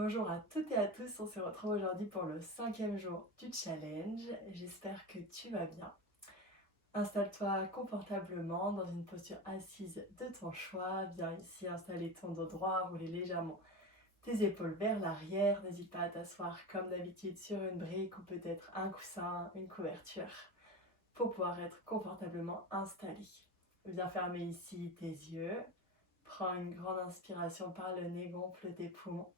Bonjour à toutes et à tous, on se retrouve aujourd'hui pour le 5e jour du challenge. J'espère que tu vas bien. Installe-toi confortablement dans une posture assise de ton choix. Viens ici installer ton dos droit, rouler légèrement tes épaules vers l'arrière. N'hésite pas à t'asseoir comme d'habitude sur une brique ou peut-être un coussin, une couverture pour pouvoir être confortablement installé. Viens fermer ici tes yeux. Prends une grande inspiration par le nez, gonfle tes poumons.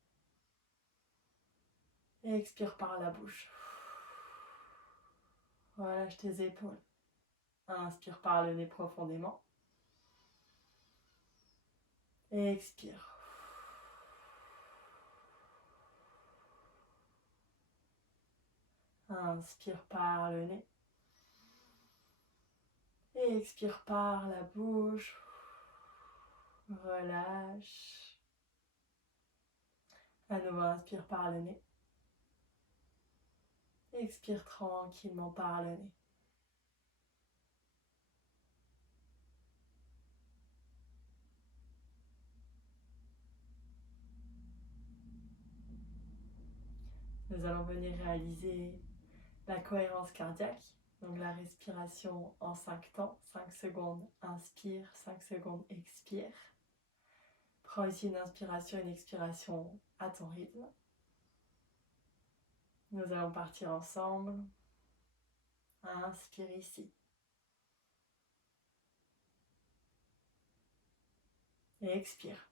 Et expire par la bouche. Relâche tes épaules. Inspire par le nez profondément. Et expire. Inspire par le nez. Et expire par la bouche. Relâche. À nouveau, inspire par le nez. Expire tranquillement par le nez. Nous allons venir réaliser la cohérence cardiaque. Donc la respiration en 5 temps. 5 secondes, inspire. 5 secondes, expire. Prends ici une inspiration et une expiration à ton rythme. Nous allons partir ensemble. Inspire ici. Et expire.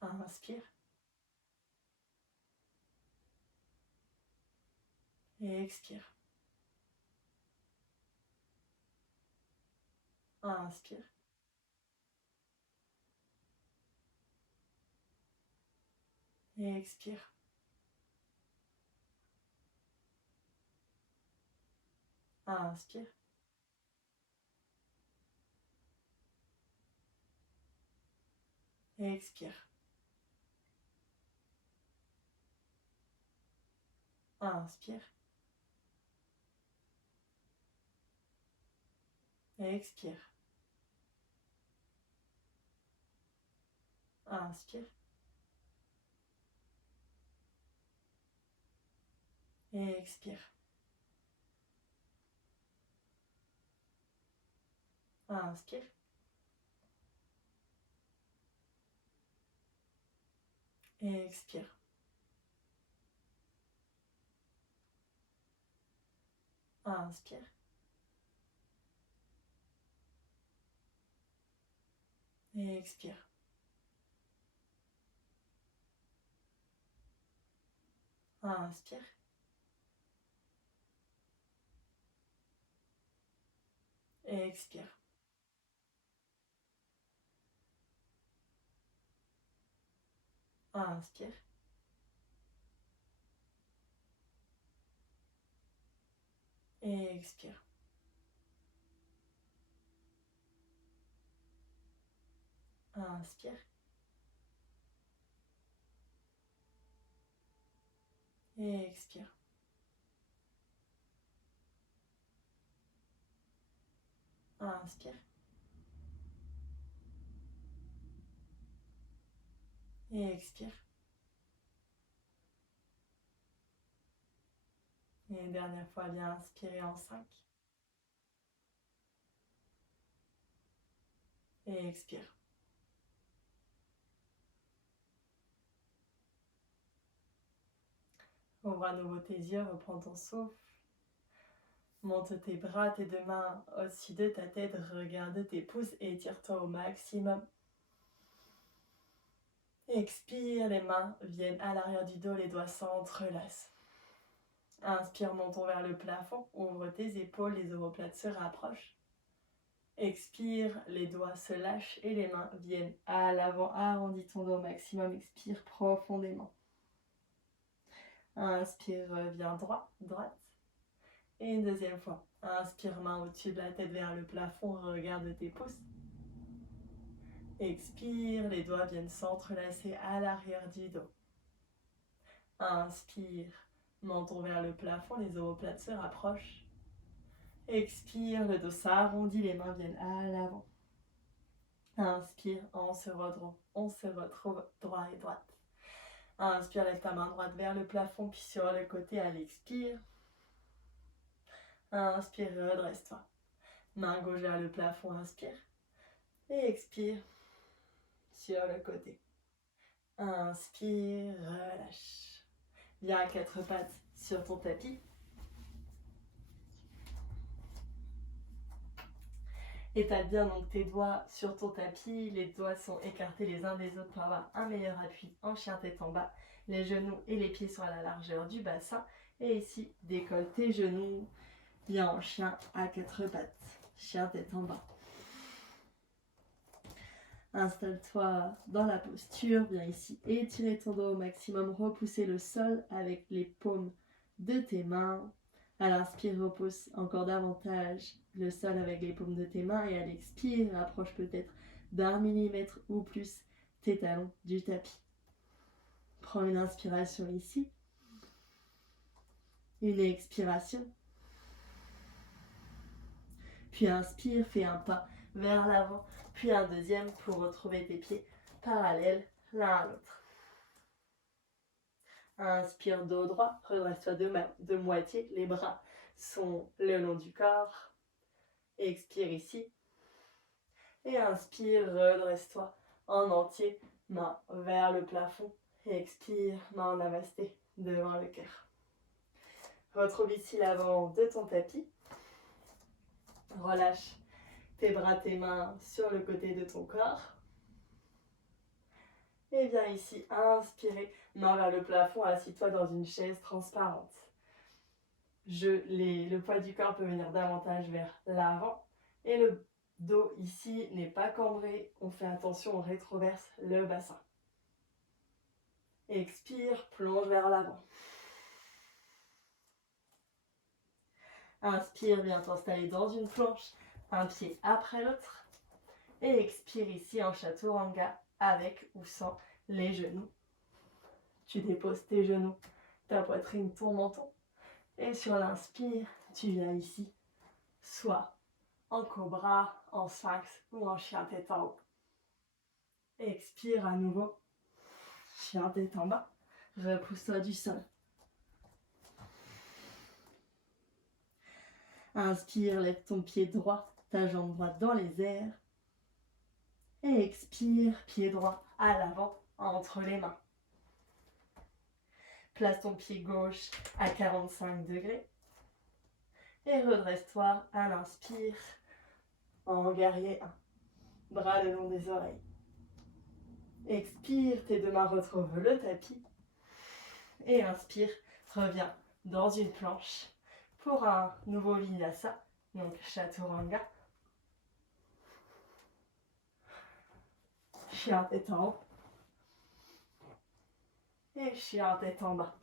Inspire. Et expire. Inspire. Et expire. Inspire. Et expire. Inspire. Et expire. Inspire. Et expire. Inspire. Et expire. Inspire. Et expire. Inspire. Et expire. Inspire. Et expire. Inspire. Et expire. Inspire. Et expire. Et une dernière fois, bien inspirer en 5. Et expire. Ouvre à nouveau tes yeux, reprends ton souffle. Monte tes bras, tes deux mains au-dessus de ta tête, regarde tes pouces et étire-toi au maximum. Expire, les mains viennent à l'arrière du dos, les doigts s'entrelacent. Inspire, montons vers le plafond, ouvre tes épaules, les omoplates se rapprochent. Expire, les doigts se lâchent et les mains viennent à l'avant, arrondis ton dos au maximum, expire profondément. Inspire, viens droit, droite. Et une deuxième fois. Inspire, main au-dessus de la tête vers le plafond, regarde tes pouces. Expire, les doigts viennent s'entrelacer à l'arrière du dos. Inspire, menton vers le plafond, les omoplates se rapprochent. Expire, le dos s'arrondit, les mains viennent à l'avant. Inspire, on se retrouve droit et droite. Inspire, lève ta main droite vers le plafond, puis sur le côté à l'expire. Inspire, redresse-toi. Main gauche vers le plafond, inspire. Et expire sur le côté. Inspire, relâche. Viens à quatre pattes sur ton tapis. Étale bien donc tes doigts sur ton tapis. Les doigts sont écartés les uns des autres pour avoir un meilleur appui en chien tête en bas. Les genoux et les pieds sont à la largeur du bassin. Et ici, décolle tes genoux. Viens en chien à quatre pattes. Chien tête en bas. Installe-toi dans la posture. Viens ici étirer ton dos au maximum. Repousser le sol avec les paumes de tes mains. À l'inspire, repousse encore davantage le sol avec les paumes de tes mains. Et à l'expire, rapproche peut-être d'1 millimètre ou plus tes talons du tapis. Prends une inspiration ici. Une expiration. Puis inspire, fais un pas vers l'avant. Puis un deuxième pour retrouver tes pieds parallèles l'un à l'autre. Inspire, dos droit, redresse-toi de moitié, les bras sont le long du corps. Expire ici. Et inspire, redresse-toi en entier, main vers le plafond. Expire, main en namasté devant le cœur. Retrouve ici l'avant de ton tapis. Relâche tes bras, tes mains sur le côté de ton corps. Et viens ici, inspirer, main vers le plafond, assis-toi dans une chaise transparente. Le poids du corps peut venir davantage vers l'avant. Et le dos ici n'est pas cambré. On fait attention, on rétroverse le bassin. Expire, plonge vers l'avant. Inspire, viens t'installer dans une planche, un pied après l'autre. Et expire ici en chaturanga, avec ou sans les genoux. Tu déposes tes genoux, ta poitrine, ton menton. Et sur l'inspire, tu viens ici, soit en cobra, en sphinx ou en chien tête en haut. Expire à nouveau, chien tête en bas. Repousse-toi du sol. Inspire, lève ton pied droit, ta jambe droite dans les airs. Et expire, pied droit à l'avant, entre les mains. Place ton pied gauche à 45 degrés. Et redresse-toi à l'inspire, en guerrier 1. Bras le long des oreilles. Expire, tes deux mains retrouvent le tapis. Et inspire, reviens dans une planche pour un nouveau vinyasa, donc chaturanga. Chien tête en haut. Et chien tête en bas.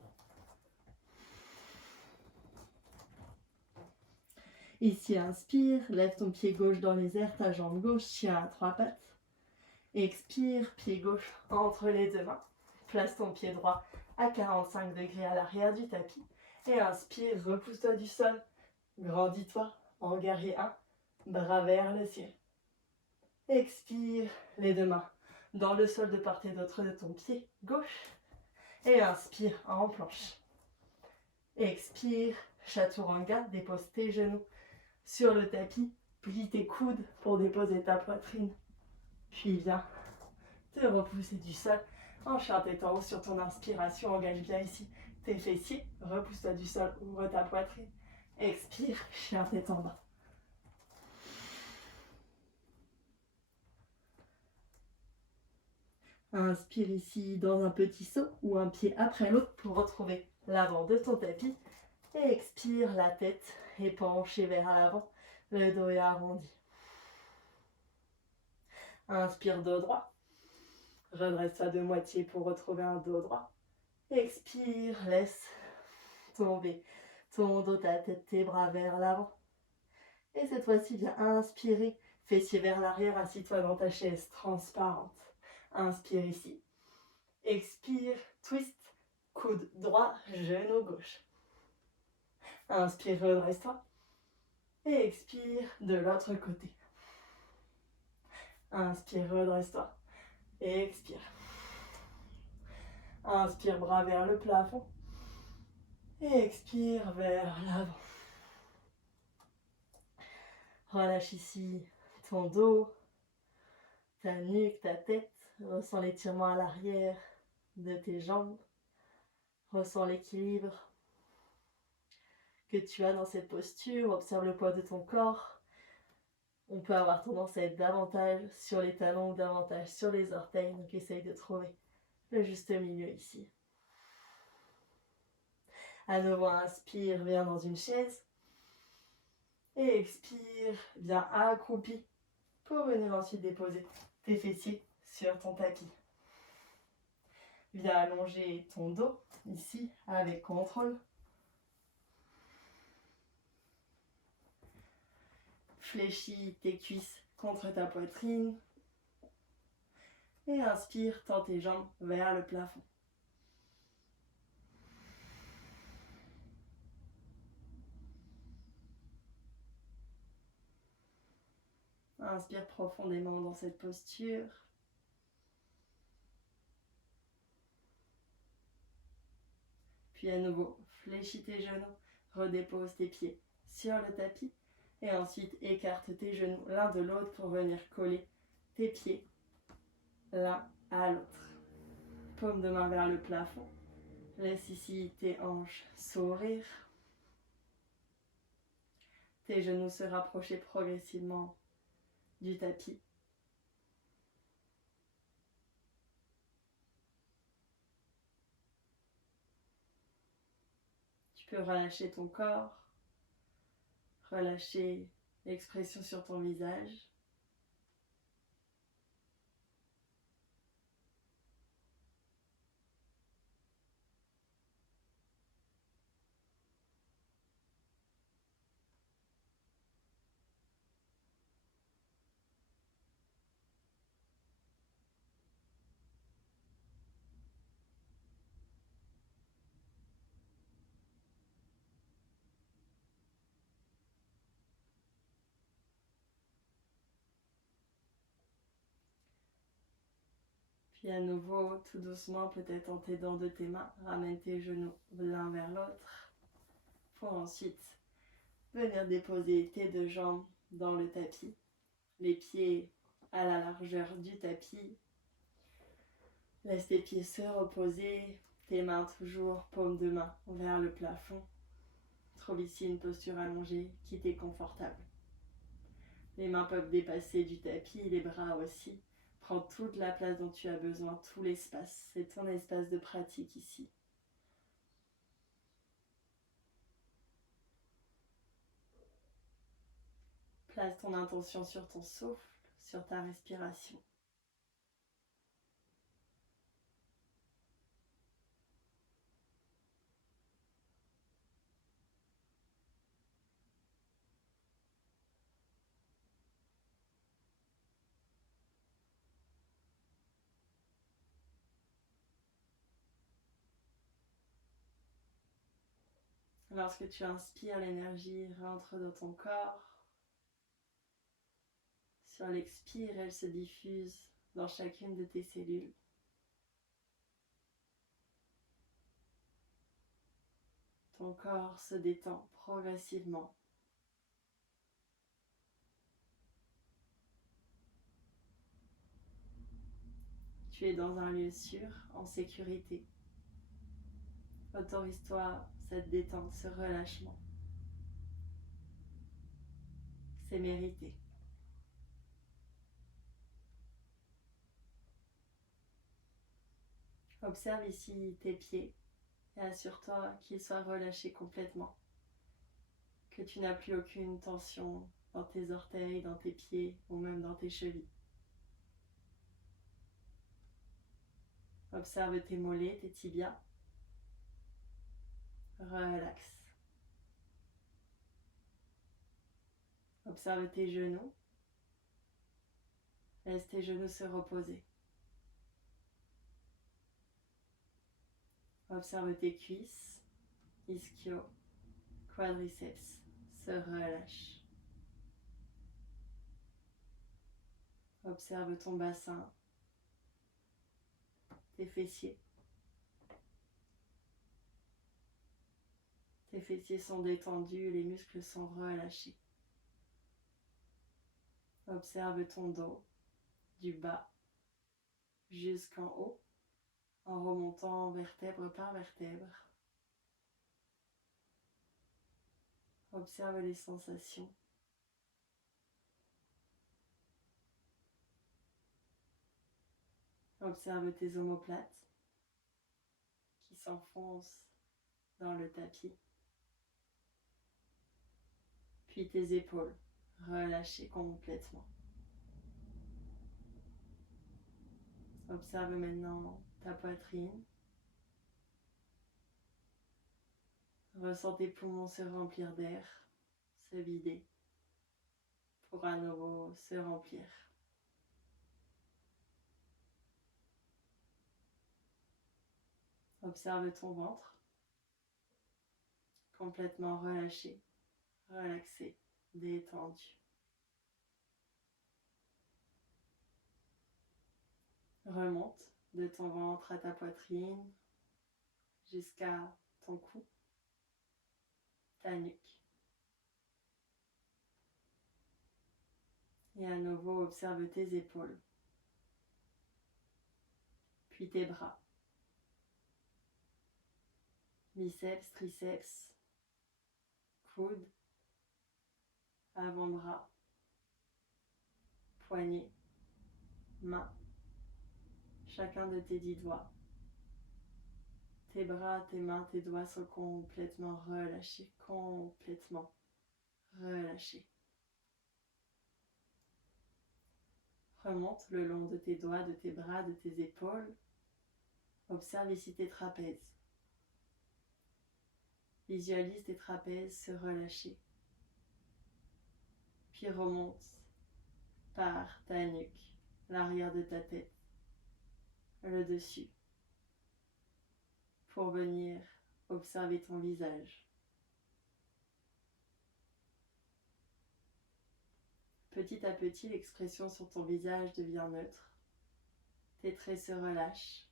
Ici, inspire, lève ton pied gauche dans les airs, ta jambe gauche, chien à trois pattes. Expire, pied gauche entre les deux mains. Place ton pied droit à 45 degrés à l'arrière du tapis. Et inspire, repousse-toi du sol. Grandis-toi en guerrier 1, bras vers le ciel. Expire, les deux mains dans le sol de part et d'autre de ton pied gauche. Et inspire en planche. Expire, chaturanga, dépose tes genoux sur le tapis. Plie tes coudes pour déposer ta poitrine. Puis viens te repousser du sol en chien tête en haut sur ton inspiration. Engage bien ici tes fessiers. Repousse-toi du sol, ouvre ta poitrine. Expire, chien tête en bas. Inspire ici dans un petit saut ou un pied après l'autre pour retrouver l'avant de ton tapis. Et expire, la tête est penchée vers l'avant, le dos est arrondi. Inspire, dos droit. Redresse-toi de moitié pour retrouver un dos droit. Expire, laisse tomber ton dos, ta tête, tes bras vers l'avant. Et cette fois-ci, viens inspirer, fessier vers l'arrière, assis-toi dans ta chaise transparente. Inspire ici. Expire, twist, coude droit, genou gauche. Inspire, redresse-toi. Et expire de l'autre côté. Inspire, redresse-toi. Expire. Inspire, bras vers le plafond. Expire vers l'avant. Relâche ici ton dos, ta nuque, ta tête. Ressens l'étirement à l'arrière de tes jambes. Ressens l'équilibre que tu as dans cette posture. Observe le poids de ton corps. On peut avoir tendance à être davantage sur les talons ou davantage sur les orteils. Donc essaye de trouver le juste milieu ici. À nouveau, inspire, viens dans une chaise. Et expire, viens accroupi pour venir ensuite déposer tes fessiers sur ton tapis. Viens allonger ton dos ici avec contrôle. Fléchis tes cuisses contre ta poitrine. Et inspire, tends tes jambes vers le plafond. Inspire profondément dans cette posture. Puis à nouveau, fléchis tes genoux, redépose tes pieds sur le tapis. Et ensuite, écarte tes genoux l'un de l'autre pour venir coller tes pieds l'un à l'autre. Paume de main vers le plafond. Laisse ici tes hanches s'ouvrir. Tes genoux se rapprocher progressivement du tapis. Tu peux relâcher ton corps, relâcher l'expression sur ton visage. Puis à nouveau, tout doucement, peut-être en t'aidant de tes mains, ramène tes genoux l'un vers l'autre pour ensuite venir déposer tes deux jambes dans le tapis, les pieds à la largeur du tapis. Laisse tes pieds se reposer, tes mains toujours, paume de main vers le plafond. Trouve ici une posture allongée qui t'est confortable. Les mains peuvent dépasser du tapis, les bras aussi. Prends toute la place dont tu as besoin, tout l'espace. C'est ton espace de pratique ici. Place ton intention sur ton souffle, sur ta respiration. Lorsque tu inspires, l'énergie rentre dans ton corps. Sur l'expire, elle se diffuse dans chacune de tes cellules. Ton corps se détend progressivement. Tu es dans un lieu sûr, en sécurité. Autorise-toi cette détente, ce relâchement. C'est mérité. Observe ici tes pieds et assure-toi qu'ils soient relâchés complètement. Que tu n'as plus aucune tension dans tes orteils, dans tes pieds ou même dans tes chevilles. Observe tes mollets, tes tibias. Relax. Observe tes genoux. Laisse tes genoux se reposer. Observe tes cuisses, ischio, quadriceps se relâchent. Observe ton bassin, tes fessiers. Tes fessiers sont détendus, les muscles sont relâchés. Observe ton dos, du bas jusqu'en haut, en remontant vertèbre par vertèbre. Observe les sensations. Observe tes omoplates qui s'enfoncent dans le tapis. Puis tes épaules relâchées complètement. Observe maintenant ta poitrine. Ressens tes poumons se remplir d'air, se vider, pour à nouveau se remplir. Observe ton ventre, complètement relâché, relaxé, détendu. Remonte de ton ventre à ta poitrine jusqu'à ton cou, ta nuque. Et à nouveau, observe tes épaules, puis tes bras, biceps, triceps, coudes, avant-bras, poignets, mains, chacun de tes 10 doigts. Tes bras, tes mains, tes doigts sont complètement relâchés, complètement relâchés. Remonte le long de tes doigts, de tes bras, de tes épaules. Observe ici tes trapèzes. Visualise tes trapèzes se relâcher. Puis remonte par ta nuque, l'arrière de ta tête, le dessus, pour venir observer ton visage. Petit à petit, l'expression sur ton visage devient neutre. Tes traits se relâchent.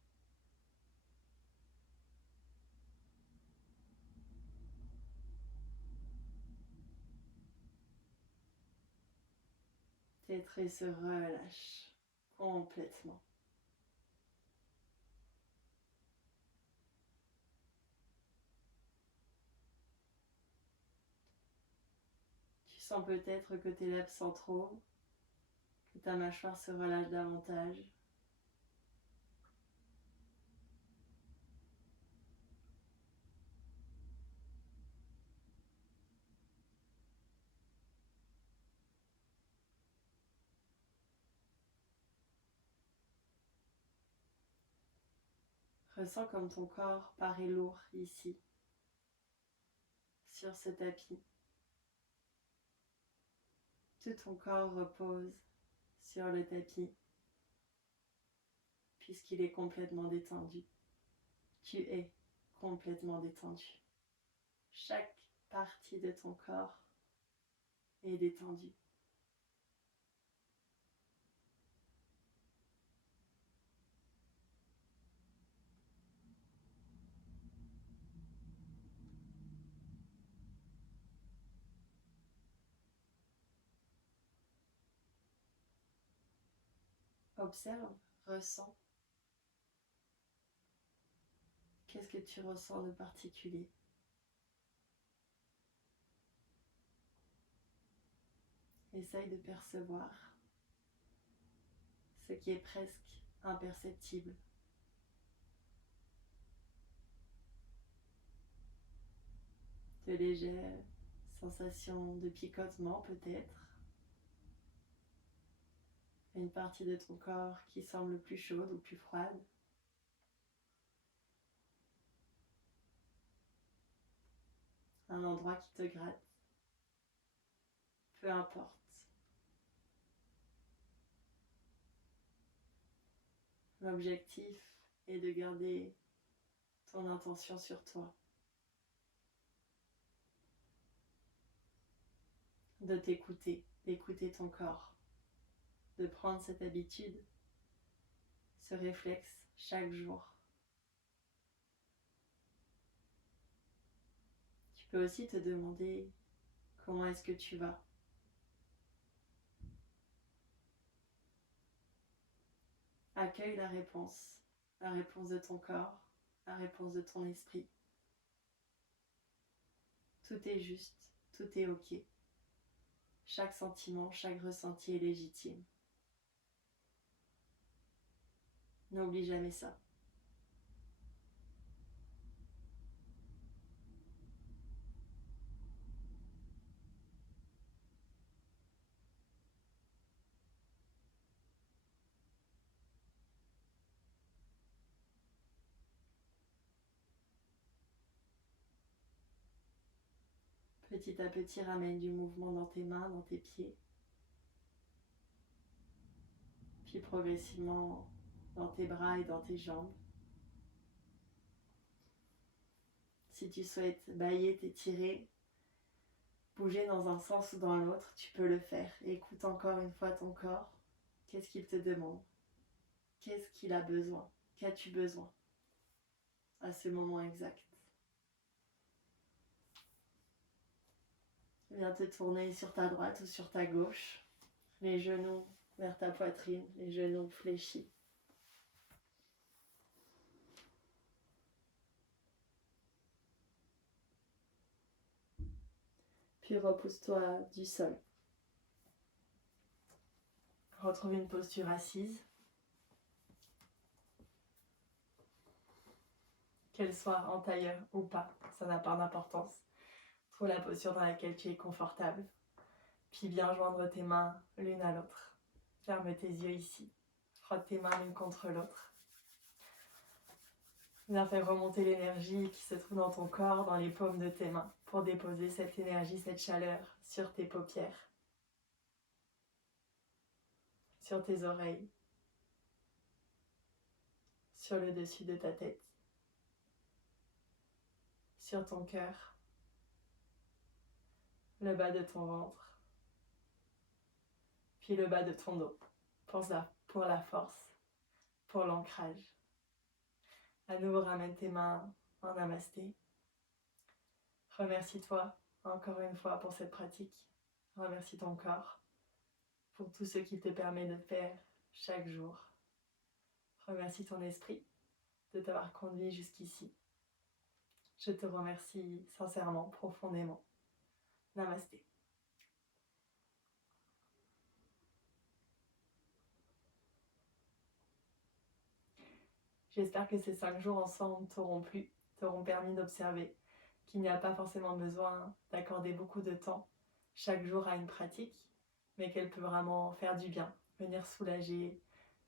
Tes traits se relâchent complètement. Tu sens peut-être que tes lèvres s'entrouvent, que ta mâchoire se relâche davantage. Ressens comme ton corps paraît lourd ici, sur ce tapis. Tout ton corps repose sur le tapis, puisqu'il est complètement détendu. Tu es complètement détendu. Chaque partie de ton corps est détendue. Observe, ressens. Qu'est-ce que tu ressens de particulier? Essaye de percevoir ce qui est presque imperceptible. De légères sensations de picotement peut-être. Une partie de ton corps qui semble plus chaude ou plus froide. Un endroit qui te gratte. Peu importe. L'objectif est de garder ton intention sur toi. De t'écouter, d'écouter ton corps. de prendre cette habitude, ce réflexe chaque jour. Tu peux aussi te demander comment est-ce que tu vas. Accueille la réponse de ton corps, la réponse de ton esprit. Tout est juste, tout est ok. Chaque sentiment, chaque ressenti est légitime. N'oublie jamais ça. Petit à petit, ramène du mouvement dans tes mains, dans tes pieds. Puis progressivement dans tes bras et dans tes jambes. Si tu souhaites bâiller, t'étirer, bouger dans un sens ou dans l'autre, tu peux le faire. Écoute encore une fois ton corps. Qu'est-ce qu'il te demande? Qu'est-ce qu'il a besoin? Qu'as-tu besoin à ce moment exact? Viens te tourner sur ta droite ou sur ta gauche, les genoux vers ta poitrine, les genoux fléchis. Puis repousse-toi du sol. Retrouve une posture assise. Qu'elle soit en tailleur ou pas, ça n'a pas d'importance. Trouve la posture dans laquelle tu es confortable. Puis viens joindre tes mains l'une à l'autre. Ferme tes yeux ici. Frotte tes mains l'une contre l'autre. Viens faire remonter l'énergie qui se trouve dans ton corps, dans les paumes de tes mains, pour déposer cette énergie, cette chaleur sur tes paupières, sur tes oreilles, sur le dessus de ta tête, sur ton cœur, le bas de ton ventre, puis le bas de ton dos, pour la force, pour l'ancrage. À nouveau, ramène tes mains en namasté. Remercie-toi encore une fois pour cette pratique. Remercie ton corps pour tout ce qu'il te permet de faire chaque jour. Remercie ton esprit de t'avoir conduit jusqu'ici. Je te remercie sincèrement, profondément. Namasté. J'espère que ces 5 jours ensemble t'auront plu, t'auront permis d'observer qu'il n'y a pas forcément besoin d'accorder beaucoup de temps chaque jour à une pratique, mais qu'elle peut vraiment faire du bien, venir soulager,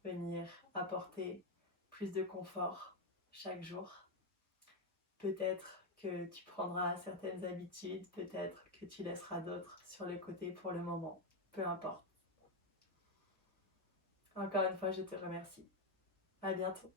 venir apporter plus de confort chaque jour. Peut-être que tu prendras certaines habitudes, peut-être que tu laisseras d'autres sur le côté pour le moment, peu importe. Encore une fois, je te remercie. À bientôt.